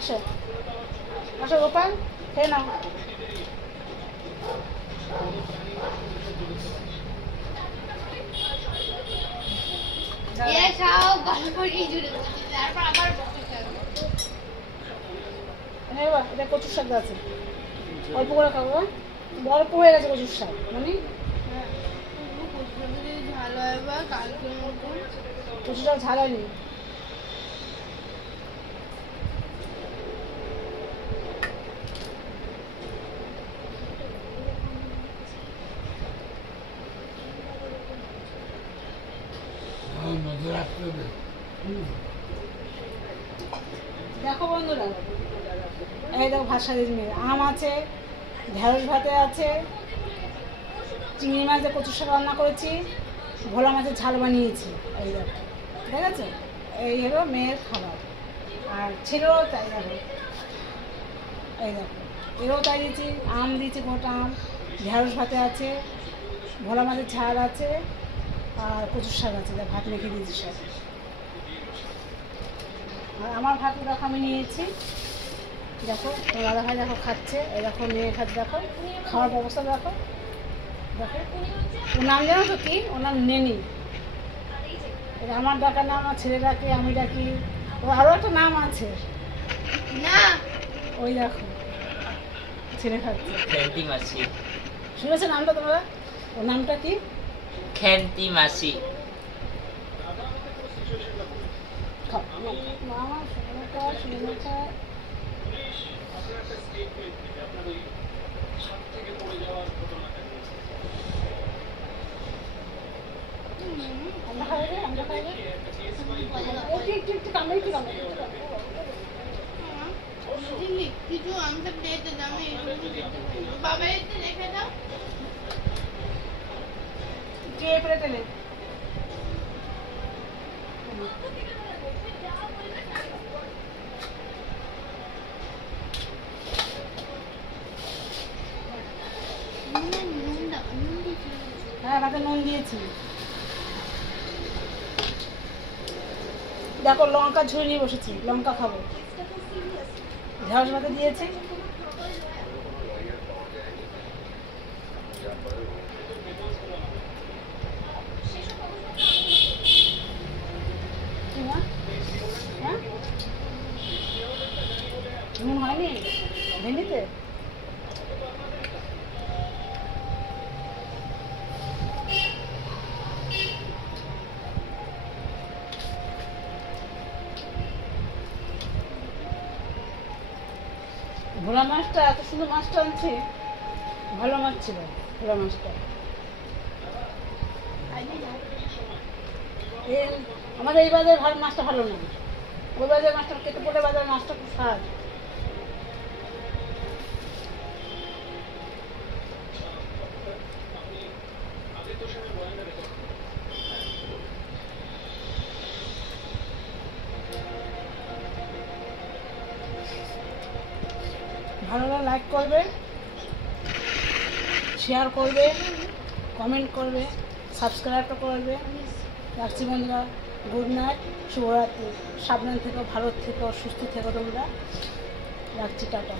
আসো আসো গোপাল, খেয়ে নাও। এটা কচুর শাক আছে, অল্প করে খাবো, অল্প হয়ে গেছে কচুর শাক মানে কচুর শাক ঝাল হয়নি। দেখো বন্ধুরা, এই দেখো ভাত সাজিয়ে মেয়ে, আম আছে, ঢেঁড়স ভাতে আছে, চিংড়ি মাছ দিয়ে কচুর শাক রান্না করেছি, ভোলা মাছের ঝাল বানিয়েছি। এই দেখো, ঠিক আছে, এই হলো মেয়ের খাবার। আর ছেলেও তাই দেখো, এই দেখো এরও তাই দিয়েছি, আম দিয়েছি, গোটা আম, ঢেঁড়স ভাতে আছে, ভোলা মাছের ঝাল আছে, আর কচুর শাক আছে, ভাত মেখে দিয়েছি সব। আর আমার ভাত দেখো আমি নিয়েছি, দেখো দাদা ভাই দেখো খাচ্ছে, এই দেখো মেয়ে খাচ্ছে, দেখো খাওয়ার ব্যবস্থা দেখো। দেখো ওর নাম জানো তো কি, ওর নাম নেনি। এটা আমার ডাকার নাম, আমার ছেলে ডাকে, আমি ডাকি, ও আরও একটা নাম আছে না, ওই দেখো ছেলে খাচ্ছে খ্যান্তি মাসি। শুনেছো নামটা তোমরা? ওর নামটা কি? খ্যান্তি মাসি। মামা শুনেটা শুনেটা আমরা খাইবে, আমরা খাইবে একটু কামড়ে, একটু কামড়ে কিছু আমটা প্লেটে দাও, বাবা এতে রেখে দাও, কে প্লেটে নে। হ্যাঁ ভাতে নুন দিয়েছি। দেখো লঙ্কা ঝুড়ি নিয়ে বসেছি, লঙ্কা খাবো, ঢেঁড়স ভাতে দিয়েছি। নুন হয়নি ভেন্ডিতে? ভোলা মাছটা এত সুন্দর মাছটা আনছি, ভালো মাছ ছিল ভোলা মাছটা। আমাদের এই বাজারে ভালো মাছটা ভালো না, ওই বাজারের মাছটা কেটে পড়ে, বাজারের মাছটা খুব স্বাদ। ভালো লাগলে লাইক করবে, শেয়ার করবে, কমেন্ট করবে, সাবস্ক্রাইবটা করবে। রাখছি বন্ধুরা, গুড নাইট, শুভরাত্রি, সাবধান থেকো, ভালো থেকো, সুস্থ থেকো তোমরা। রাখছি, টাটা।